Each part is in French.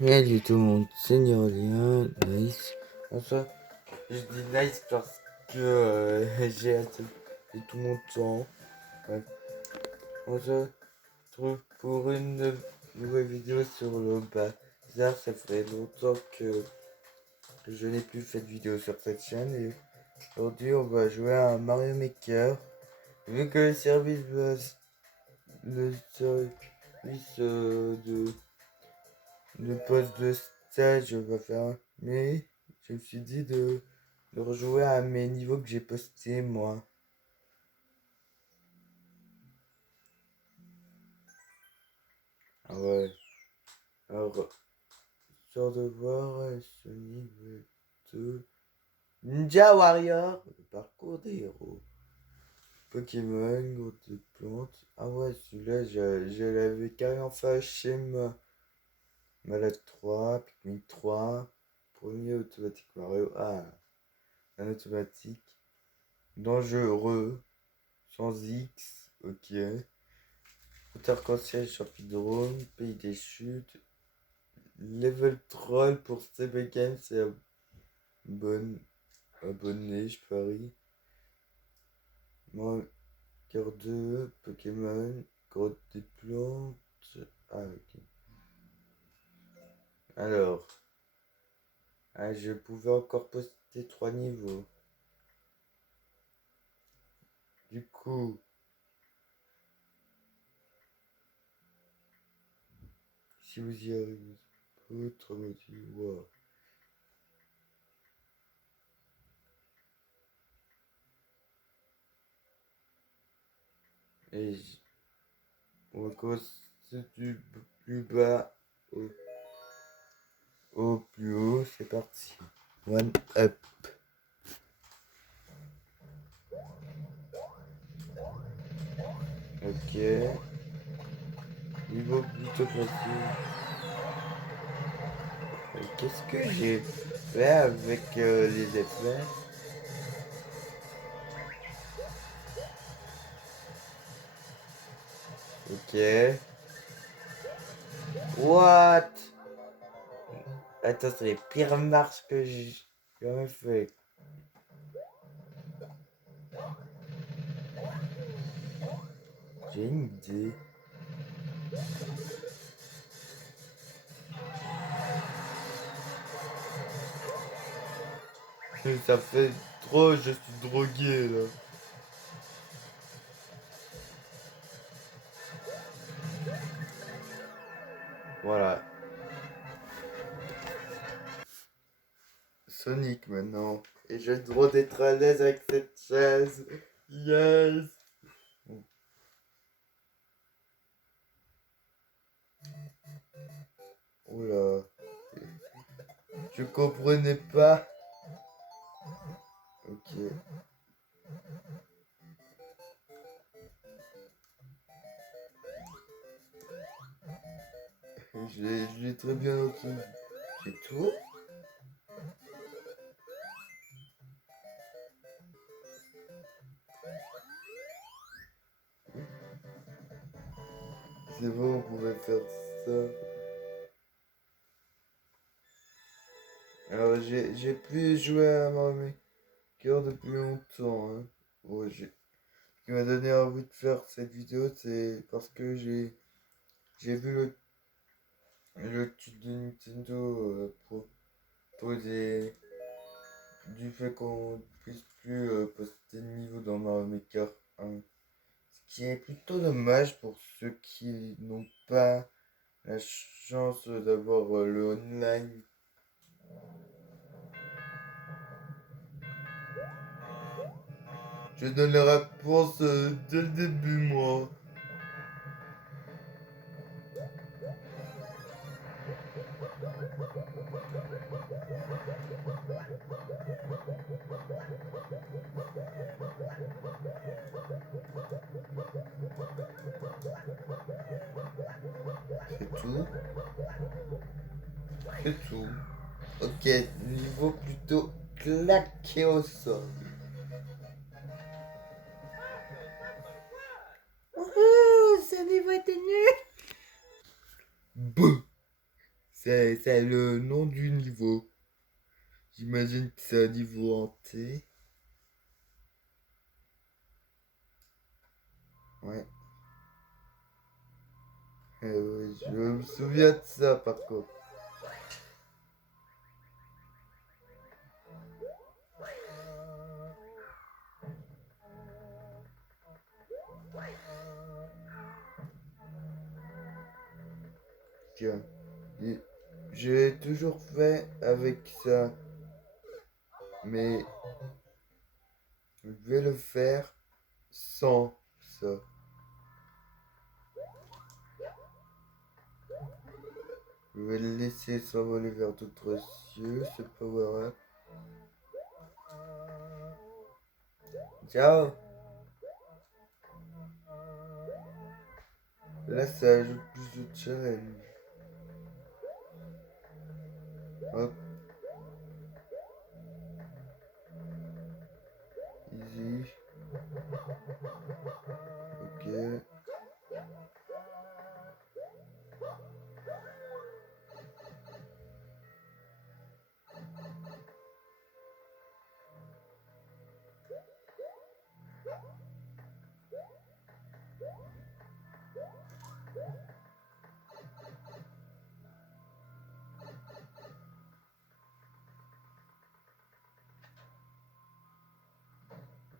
Salut tout le monde, c'est Nirolien, nice. Enfin, je dis nice parce que j'ai assez de tout mon temps. Bref, on se retrouve pour une nouvelle vidéo sur le bazar. Ça fait longtemps que je n'ai plus fait de vidéo sur cette chaîne et aujourd'hui on va jouer à un Mario Maker. Vu que le service de poste de stage va faire, mais je me suis dit de rejouer à mes niveaux que j'ai postés moi. Ah ouais. Alors, sort de voir Sonic 2. Ninja Warrior, le parcours des héros. Pokémon, groupe de plantes. Ah ouais, celui-là, je l'avais carrément fait chez moi. Malade 3, Pikmin 3, premier automatique Mario. Ah, un automatique. Dangereux, sans X, ok. Arc-en-ciel, champignon, pays des chutes. Level troll pour CB Games, c'est abonné, je parie. Moi, cœur 2, Pokémon, grotte des plantes. Ah, ok. Alors, je pouvais encore poster 3 niveaux. Du coup, si vous y arrivez, autre motif, wow. Et on va commencer du plus bas au plus haut, c'est parti. One up. Ok. Niveau plutôt facile. Qu'est-ce que j'ai fait avec les effets? Ok. What? Attends, c'est les pires marches que j'ai jamais fait. J'ai une idée. Ça fait trop, je suis drogué là. Voilà. Sonic maintenant. Et j'ai le droit d'être à l'aise avec cette chaise. Yes! Oula. Je comprenais pas. Ok. Je l'ai très bien entendu. C'est tout? C'est bon, on pouvait faire ça. Alors, j'ai plus joué à Mario Maker depuis longtemps. Hein. Ouais, ce qui m'a donné envie de faire cette vidéo, c'est parce que j'ai vu le titre de Nintendo poser du fait qu'on puisse plus poster de niveau dans Mario Maker 1. Ce qui est plutôt dommage pour ceux qui n'ont pas la chance d'avoir le online. Je donne la réponse dès le début, moi. C'est tout. C'est tout. Ok, niveau plutôt claqué au sol. Wouhou, ce niveau était nul. Bouh. C'est le nom du niveau. J'imagine que c'est un niveau hanté. Ouais. Ouais, je me souviens de ça par contre. Tiens. J'ai toujours fait avec ça. Mais je vais le faire sans ça. Je vais le laisser s'envoler vers d'autres cieux, ce power-up. Ciao! Là, ça ajoute plus de challenge. Hop. Easy. Ok.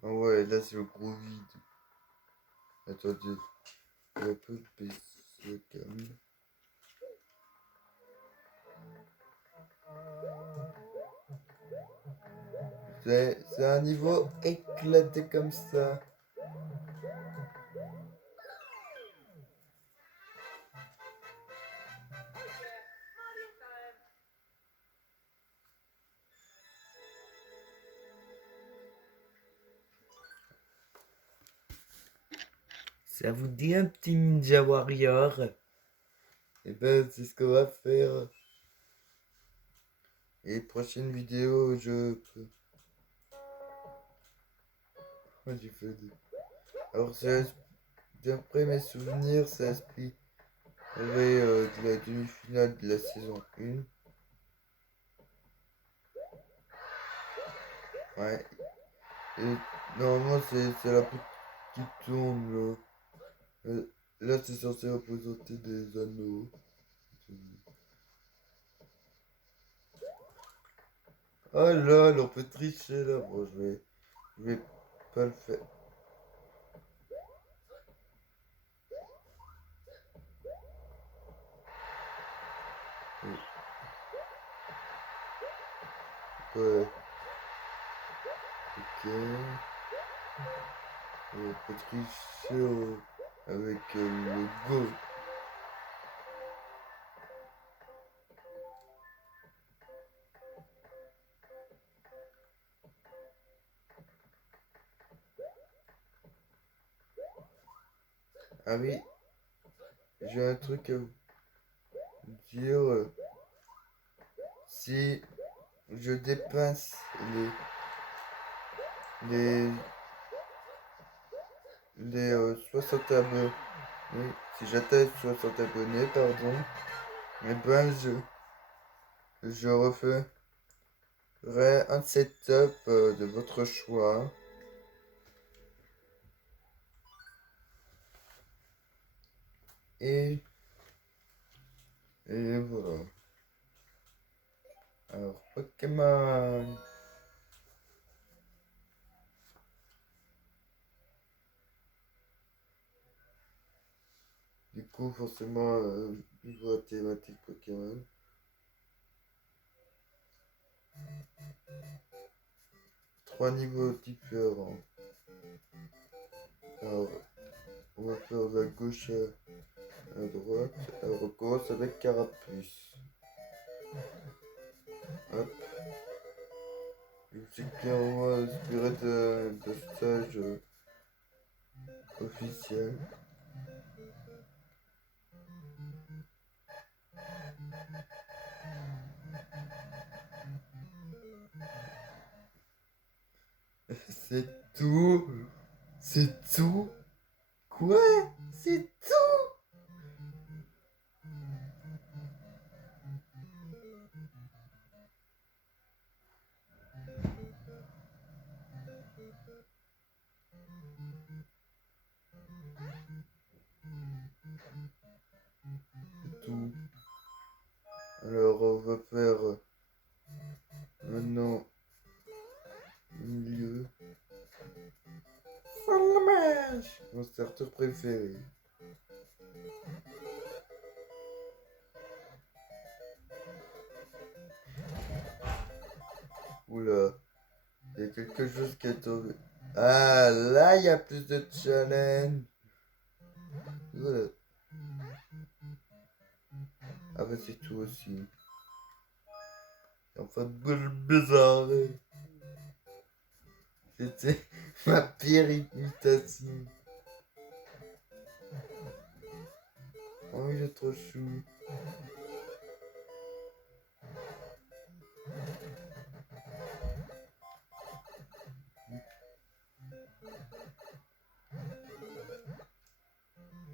Ah ouais, là c'est le gros vide. Attendez. Je vais un peu baisser le câble. C'est un niveau éclaté comme ça. Ça vous dit un petit Ninja Warrior? Et ben c'est ce qu'on va faire. Et prochaine vidéo, je peux. Oh, j'ai fait des. Alors, d'après mes souvenirs, ça expliquerait de la demi-finale de la saison 1. Ouais. Et normalement, c'est la petite qui tourne là. Là, c'est censé représenter des anneaux. Oh là, on peut tricher là. Bon, je vais pas le faire. Ouais. Ok. On peut tricher avec le go. Ah oui, j'ai un truc à vous dire. Si je dépasse les, les 60 abonnés, si j'atteins 60 abonnés, pardon, eh ben je referai un setup de votre choix. Et, et voilà. Alors, Pokémon. Du coup, forcément, niveau thématique Pokémon. Trois niveaux différents. Alors, on va faire de la gauche à droite. Alors, on commence avec Carapuce. Hop. C'est clairement inspiré de stage officiel. C'est tout. C'est tout. Quoi? C'est tout. Alors on va faire maintenant milieu. Fromage! Mon starter préféré. Oula, il y a quelque chose qui est tombé. Ah, là, il y a plus de challenge. Voilà. Ah bah c'est tout aussi. Enfin, bizarre. C'était ma pire imitation. Oh, il est trop chou.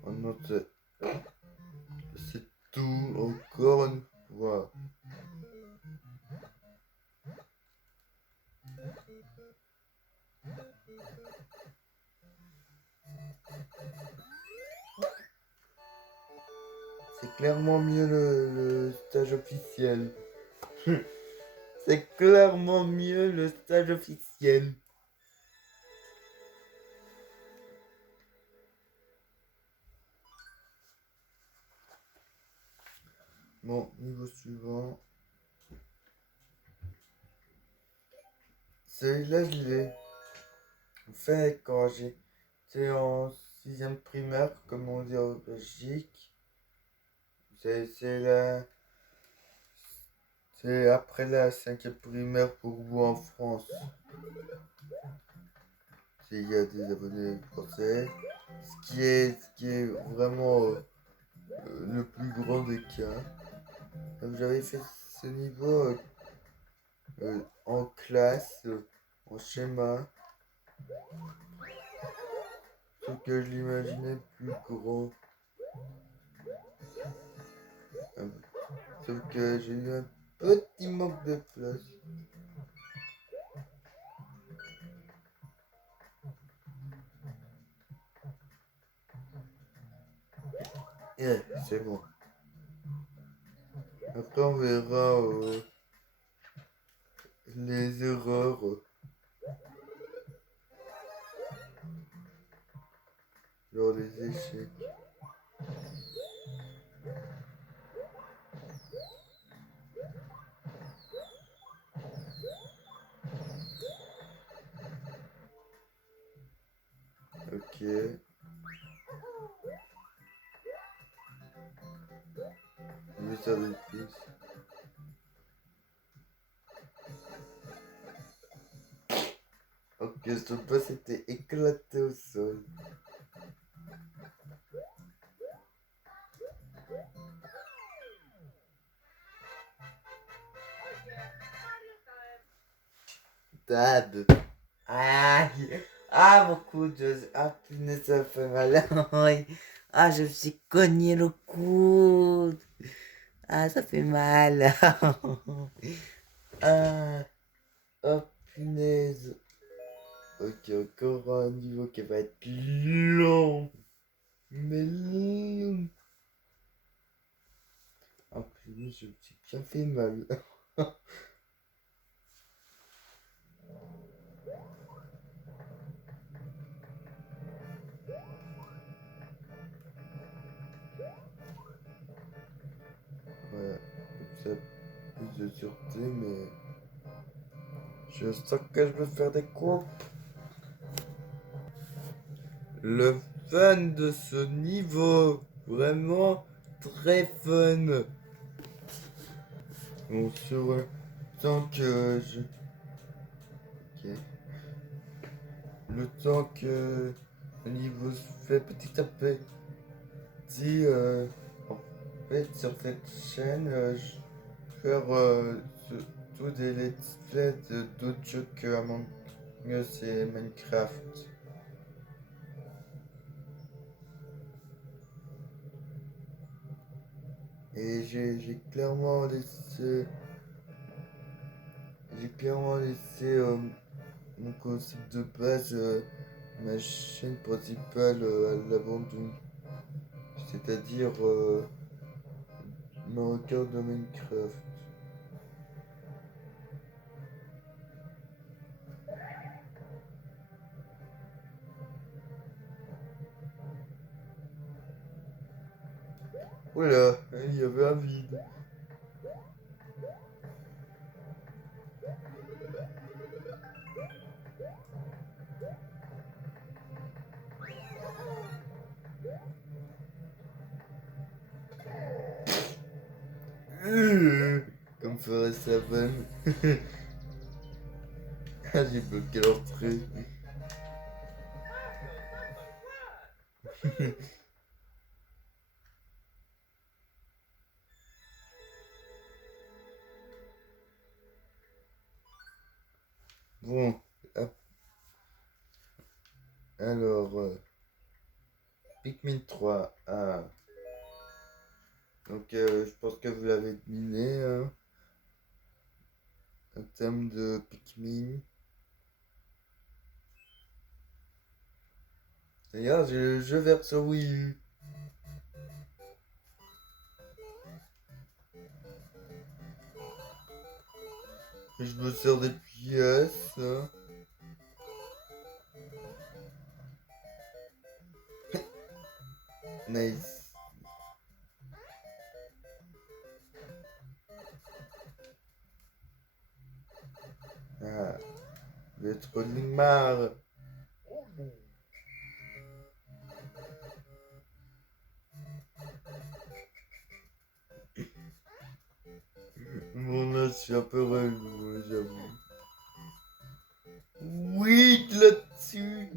Oh non, c'est tout encore une fois. C'est clairement mieux le stage officiel. C'est clairement mieux le stage officiel. Bon, niveau suivant. Celui-là, je l'ai fait quand j'étais en 6ème primaire, comme on dit en Belgique. C'est après la 5ème primaire pour vous en France. Il y a des abonnés français. Ce qui est vraiment le plus grand des cas. Donc j'avais fait ce niveau en classe, en schéma. Sauf que je l'imaginais plus gros. Euh, Sauf que j'ai eu un petit manque de place. Et c'est bon. Après on verra les erreurs. Genre les échecs. Ok. Je vais faire des plus. Ok, ce boss était éclaté au sol. Dad. Aïe. Ah, mon coude. Ah, punaise, ça fait mal. Aïe. Ah, je me suis cogné le coude. Ah, ça fait mal. Ah, oh, punaise. Ok, encore un niveau qui va être long. Mais long. Ah, punaise, je me suis bien fait mal. Voilà. Ça plus de sûreté, mais je sens que je veux faire des coupes. Le fun de ce niveau, vraiment très fun. Bon, sur le temps que je... Ok. Le temps que le niveau se fait petit à petit, en fait, sur cette chaîne, je vais faire surtout des let's play d'autres jeux que Among Us et Minecraft. Et j'ai clairement laissé mon concept de base, ma chaîne principale à l'abandon. C'est-à-dire record de Minecraft. Oula, il y avait un vide. Comme ferait Savane. Ah, j'ai bloqué l'entrée. Bon, hop. Alors, Pikmin 3. Ah. Donc, je pense que vous l'avez deviné, hein. Un thème de Pikmin. D'ailleurs, j'ai le jeu version Wii U. Et je me sers des pièces. Nice. Ah, le trolling marre. Bon, là, je suis un peu relou, j'avoue. Oui, là-dessus.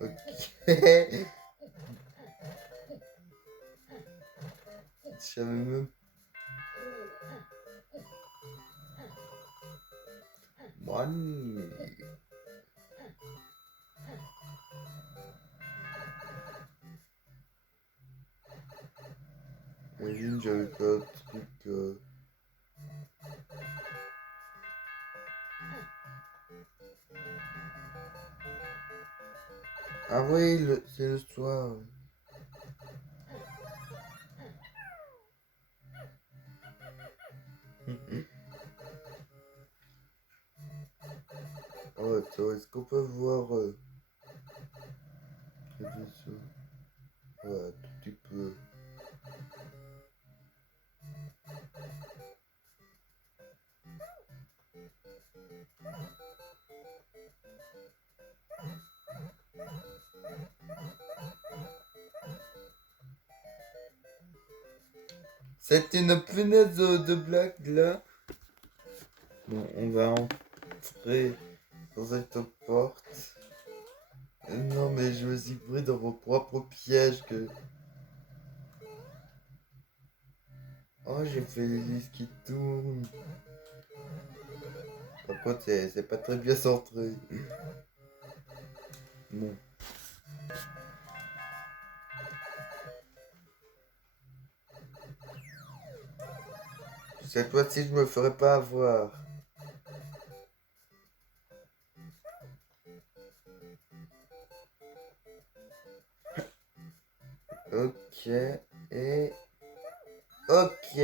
Ok. Je savais même. Money. Imagine, j'avais pas un truc. Ah oui, c'est le soir. Oh, attends, est-ce qu'on peut voir le dessous? Ouais, un tout petit peu. C'était une punaise de blague là. Bon, on va entrer dans cette porte. Non, mais je me suis pris dans mon propre piège que. Oh, j'ai fait l'hélice qui tourne. Par contre, c'est pas très bien centré. Bon. Cette fois-ci, je me ferai pas avoir. Ok. Et. Ok.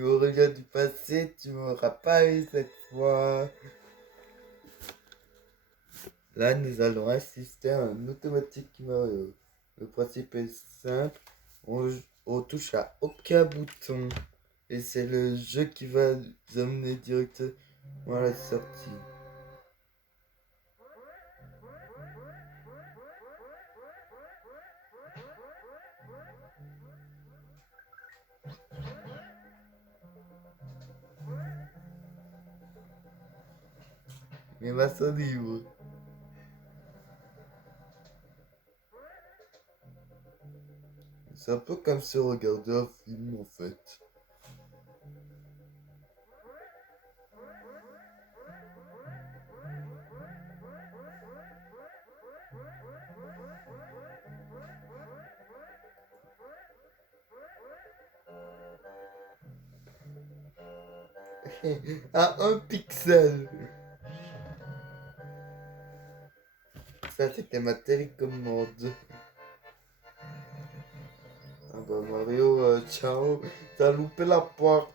Aurélien du passé, tu m'auras pas eu cette fois. Là, nous allons assister à un automatique Mario. Le principe est simple. On touche à aucun bouton. Et c'est le jeu qui va nous amener directement à la sortie. Mais ma son libre. C'est un peu comme si on regardait un film en fait. à 1 pixel. Ça, c'était ma télécommande. Ah bah Mario, ciao, t'as loupé la porte.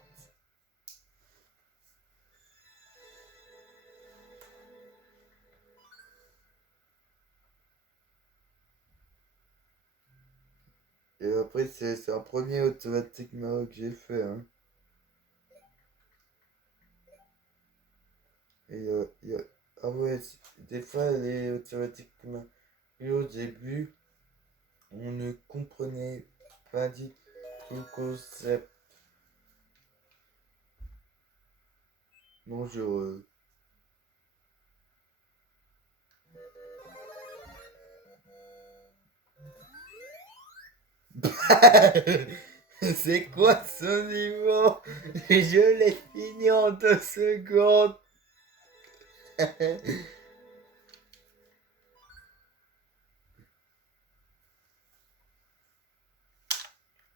Et après, c'est un premier automatique Mario que j'ai fait. Hein. Et ah ouais, des fois, les automatiques Mario au début, on ne comprenait pas du tout le concept. Bonjour. C'est quoi ce niveau? Je l'ai fini en 2 secondes.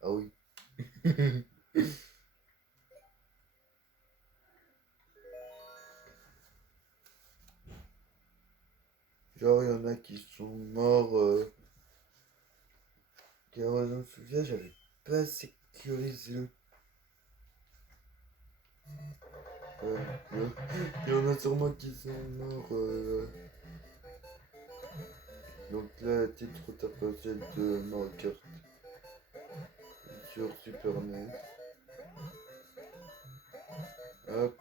Ah oui. Genre, il y en a qui sont morts. Car je me souviens, j'avais pas sécurisé le. Il y en a sûrement qui sont morts. Donc là, titre ta pochette de Mario Kart sur Super NES. Hop.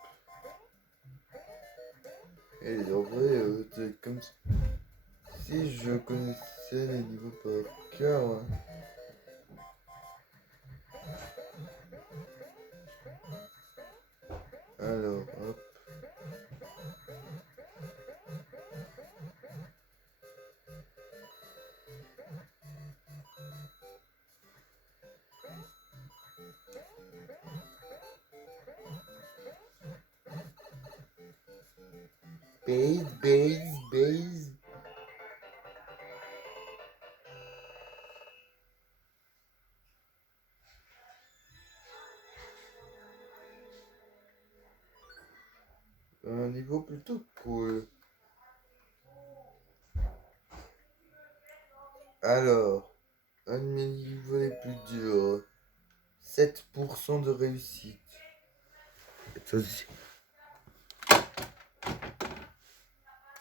Et en vrai, c'est comme si je connaissais les niveaux par cœur. Hein. Alors, hop. Base. Un niveau plutôt cool. Alors, un de mes niveaux les plus durs. 7% de réussite.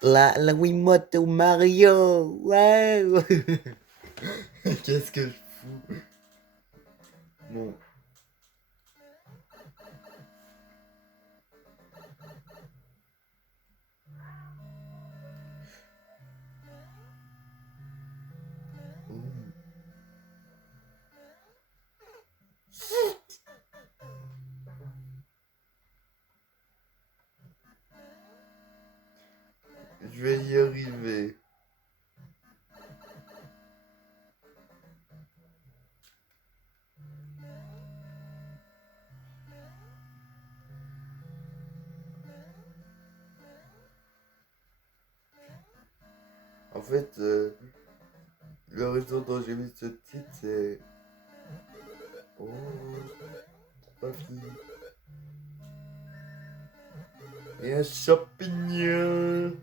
La Wiimote au Mario. Ouais. Qu'est-ce que je fous. Bon. Je vais y arriver. En fait, le raison dont j'ai mis ce titre, c'est. Oh, pas fini. Et un champignon.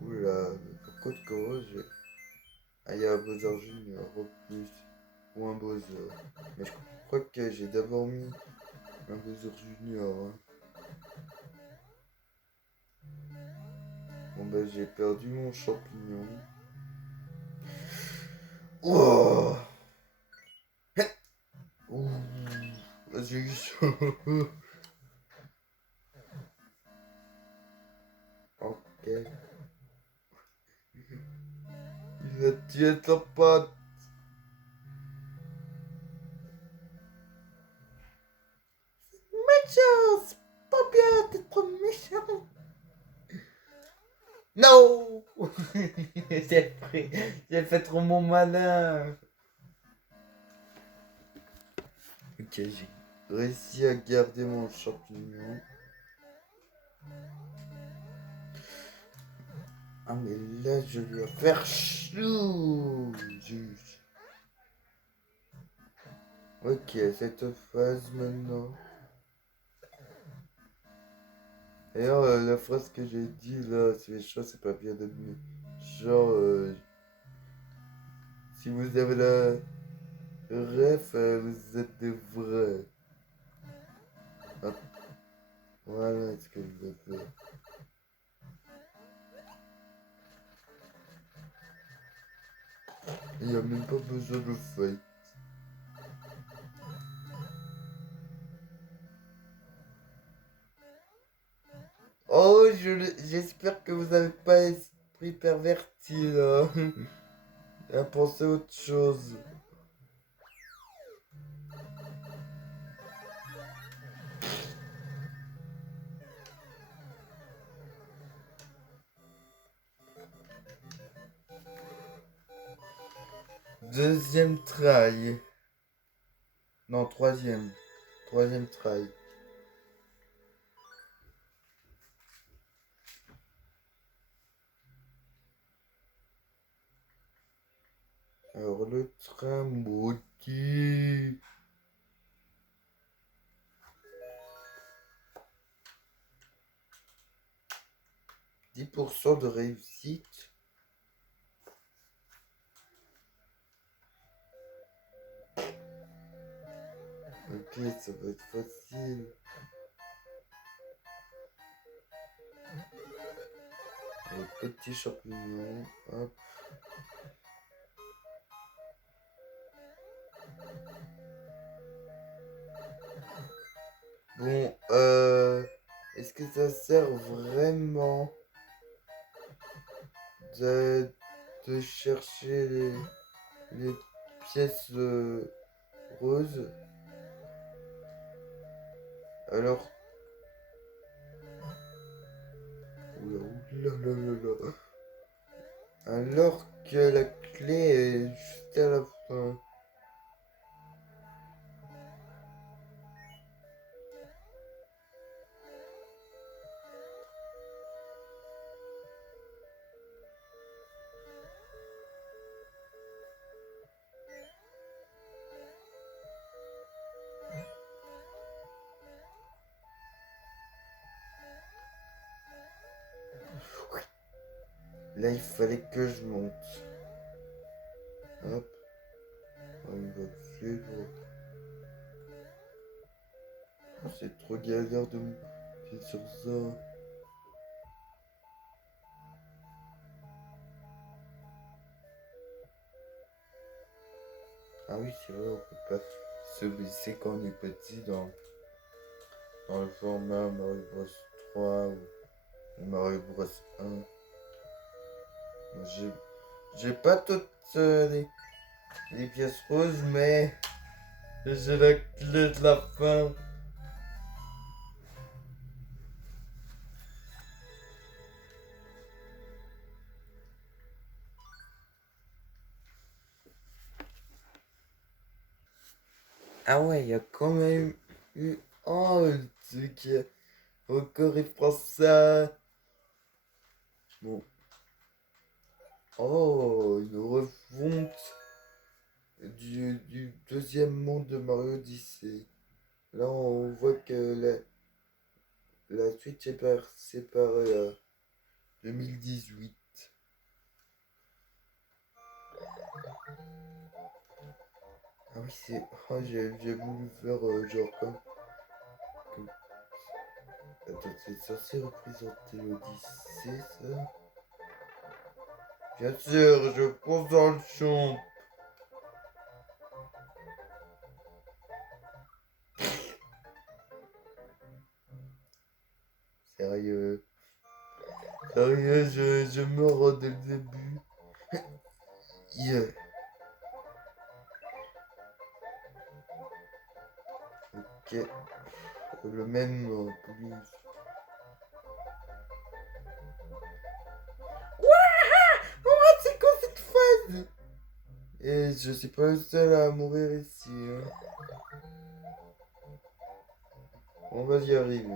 Oula, pourquoi de quoi j'ai. Ah, il y a un Bowser Junior en plus. Ou un Bowser. Mais je crois que j'ai d'abord mis un Bowser Junior. Hein. Bon, bah, j'ai perdu mon champignon. Oh! Ouh, j'ai eu chaud. Ok. Il a tué ta pote. Méchant, c'est pas bien d'être méchant. Non. J'ai fait trop mon malin. Ok, j'ai réussi à garder mon champignon. Ah mais là je dois faire chou. Ok, cette phase maintenant. D'ailleurs, la phrase que j'ai dit là, c'est chaud, c'est pas bien donné. Genre, si vous avez la ref, vous êtes des vrais. Hop, voilà ce que je veux faire. Il n'y a même pas besoin de feuilles. Oh, j'espère que vous n'avez pas l'esprit perverti là. À penser à autre chose. Deuxième try. Non, troisième. Troisième try. Alors le train maudit. 10% de réussite. Ok, ça va être facile. Les petits champignons. Hop. Bon, est-ce que ça sert vraiment de chercher les pièces roses? Alors, oula, oula, oula, oula. Alors que la clé est juste à la fin. Là, il fallait que je monte. Hop. On va suivre. C'est trop galère de monter sur ça. Ah oui, c'est vrai, on peut pas se baisser quand on est petit dans le format Mario Bros 3 ou Mario Bros 1. J'ai pas toutes les pièces roses, mais j'ai la clé de la fin. Ah ouais, il y a quand même eu... Oh, le truc encore et français. Bon. Oh, une refonte du deuxième monde de Mario Odyssey. Là, on voit que la Switch est séparée à 2018. Ah oui, c'est... Oh, j'ai voulu faire genre comme... Attends, c'est censé représenter l'Odyssée, ça? Bien sûr, je pose dans le champ. Sérieux. Sérieux, je meurs dès le début. Yeah. Ok. Le même plus. Ouah, c'est quoi cette phase? Et je suis pas le seul à mourir ici. Hein. On va y arriver.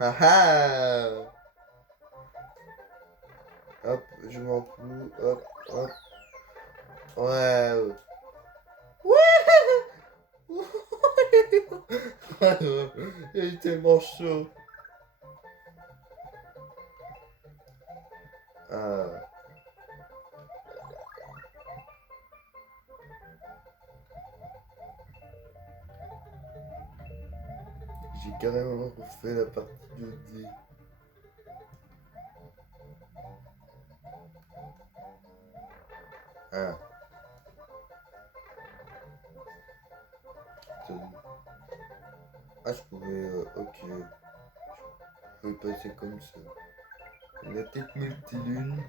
Haha. Hop, je m'en fous. Hop, hop. Ouais. Ouais. Il est tellement chaud. Ah. J'ai carrément refait la partie de D. Ah. Ah, je pouvais. Ok. Je pouvais passer comme ça. La tête multilune.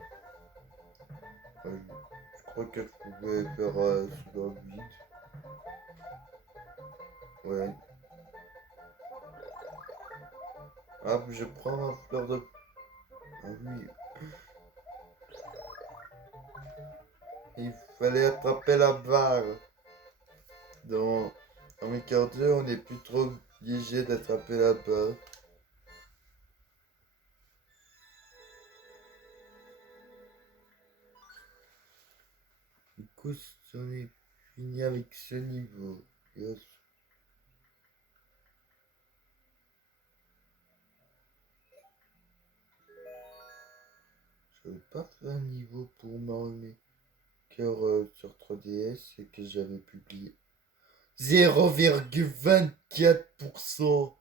Ouais, je crois que je pouvais faire sous le vide. Ouais. Ah, je prends ma fleur de. Ah oui. Il fallait attraper la barre. Dans, dans mes quartiers, on n'est plus trop obligé d'attraper la barre. Du coup, on est fini avec ce niveau. Yes. J'avais pas fait un niveau pour Mario Maker sur 3DS et que j'avais publié 0,24%.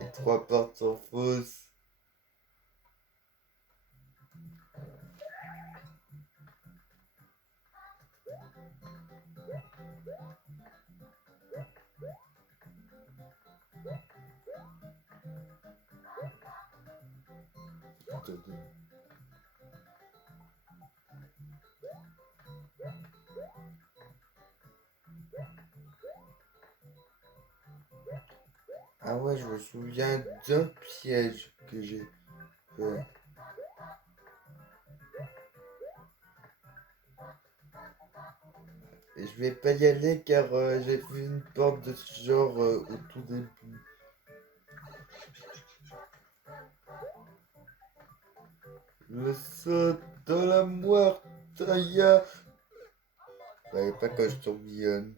Les trois portes sont fausses. Ah ouais, je me souviens d'un piège que j'ai fait. Et je vais pas y aller car j'ai fait une porte de ce genre au tout début. Le saut dans la moire, Taya. Bah, pas quand je tourbillonne.